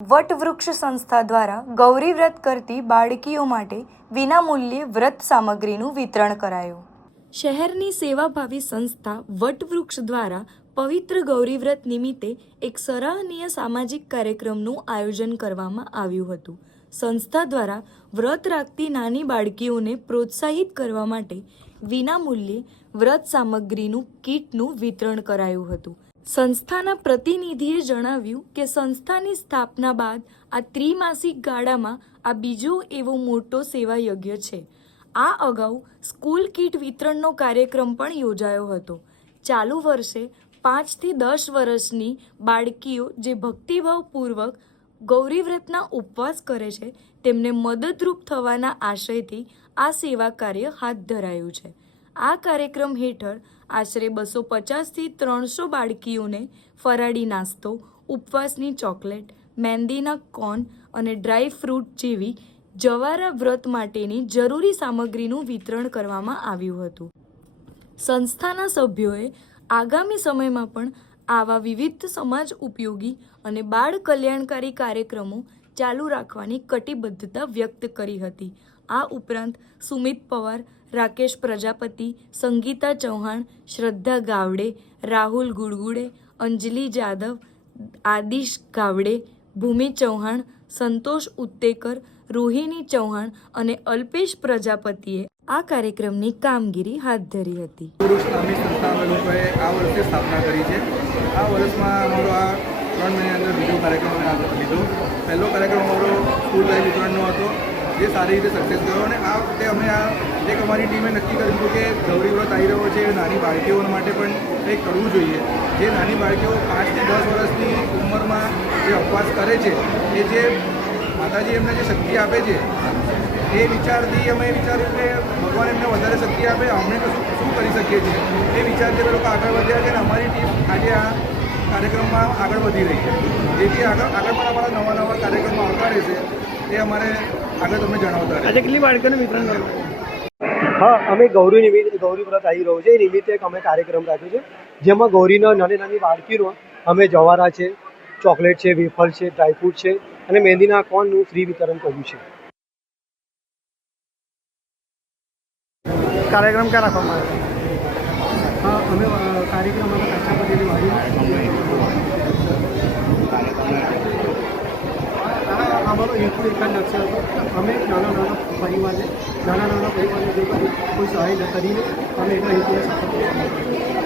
વટવૃક્ષ સંસ્થા દ્વારા ગૌરી વ્રત કરતી બાળકીઓ માટે વિનામૂલ્યે વ્રત સામગ્રીનું વિતરણ કરાયું. શહેરની સેવાભાવી સંસ્થા વટવૃક્ષ દ્વારા પવિત્ર ગૌરી વ્રત નિમિત્તે એક સરાહનીય સામાજિક કાર્યક્રમનું આયોજન કરવામાં આવ્યું હતું. સંસ્થા દ્વારા વ્રત રાખતી નાની બાળકીઓને પ્રોત્સાહિત કરવા માટે વિનામૂલ્યે વ્રત સામગ્રીનું કીટનું વિતરણ કરાયું હતું. સંસ્થાના પ્રતિનિધિએ જણાવ્યું કે સંસ્થાની સ્થાપના બાદ આ ત્રિમાસિક ગાળામાં આ બીજો એવો મોટો સેવા યજ્ઞ છે. આ અગાઉ સ્કૂલ કીટ વિતરણનો કાર્યક્રમ પણ યોજાયો હતો. ચાલુ વર્ષે 5 થી 10 વર્ષની બાળકીઓ જે ભક્તિભાવપૂર્વક ગૌરી વ્રતના ઉપવાસ કરે છે તેમને મદદરૂપ થવાના આશયથી આ સેવા કાર્ય હાથ ધરાયું છે. આ કાર્યક્રમ હેઠળ આશરે 250 થી 300 બાળકીઓને ફરાળી નાસ્તો, ઉપવાસની ચોકલેટ, મહેંદીના કોન અને ડ્રાય ફ્રૂટ જેવી જવારા વ્રત માટેની જરૂરી સામગ્રીનું વિતરણ કરવામાં આવ્યું હતું. સંસ્થાના સભ્યોએ આગામી સમયમાં પણ આવા વિવિધ સમાજ ઉપયોગી અને બાળ કલ્યાણકારી કાર્યક્રમો ચાલુ રાખવાની કટિબદ્ધતા વ્યક્ત કરી હતી. આ ઉપરાંત સુમિત પવાર, રાકેશ પ્રજાપતિ, સંગીતા ચૌહાણ, શ્રદ્ધા ગાવડે, રાહુલ ગુડગુડે, અંજલિ જાદવ, આદિશ ગાવડે, ભૂમિ ચૌહાણ, સંતોષ ઉત્તેકર, રોહિણી ચૌહાણ અને અલ્પેશ પ્રજાપતિએ આ કાર્યક્રમની કામગીરી હાથ ધરી હતી. વૃક્ષ નામની સંસ્થા અમે લોકોએ આ વર્ષે સ્થાપના કરી છે. આ વર્ષમાં અમારો આ 3 મહિના અંદર બીજો કાર્યક્રમ અમે આગળ લીધો. પહેલો કાર્યક્રમ અમારો સ્કૂલ લાઈવ વિતરણનો હતો, જે સારી રીતે સક્સેસ ગયો. અને આ વખતે અમે એક અમારી ટીમે નક્કી કર્યું હતું કે ગૌરી વ્રત આવી રહ્યો છે, નાની બાળકીઓ માટે પણ કંઈક કરવું જોઈએ. જે નાની બાળકીઓ 5 થી 10 વર્ષની ઉંમરમાં જે ઉપવાસ કરે છે, એ જે માતાજી એમને જે શક્તિ આપે છે, એ વિચારથી અમે વિચાર્યું કે ભગવાન એમને વધારે શક્તિ આપે, અમને તો શું કરી શકીએ છીએ. એ વિચારથી અમે લોકો આગળ વધ્યા છે અને અમારી ટીમ આજે આ કાર્યક્રમમાં આગળ વધી રહી છે. જેથી આગળ પણ અમારા નવા કાર્યક્રમો આવતા રહેશે, એ અમારે આગળ તમને જણાવતા રહે. આજે કેટલી બાળકોને વિતરણ કરવું? હા, અમે ગૌરી વ્રત આવી રહ્યું છે એ નિમિત્તે એક અમે કાર્યક્રમ રાખ્યો છે, જેમાં ગૌરીના નાની બાળકીનો અમે જવારા છે, ચોકલેટ છે, વેફર છે, ડ્રાયફ્રૂટ છે અને મહેંદીના કોનનું ફ્રી વિતરણ કર્યું છે. કાર્યક્રમ ક્યાં રાખવામાં આવ્યો? હા, અમે કાર્યક્રમમાં કાચા પટેલી વાડી અમારો હેતુ એક જ લક્ષ્ય હતો. અમે નાના પરિવારને કોઈ સહાય કરીને અમે એટલા હેતુને સફળ કર્યા.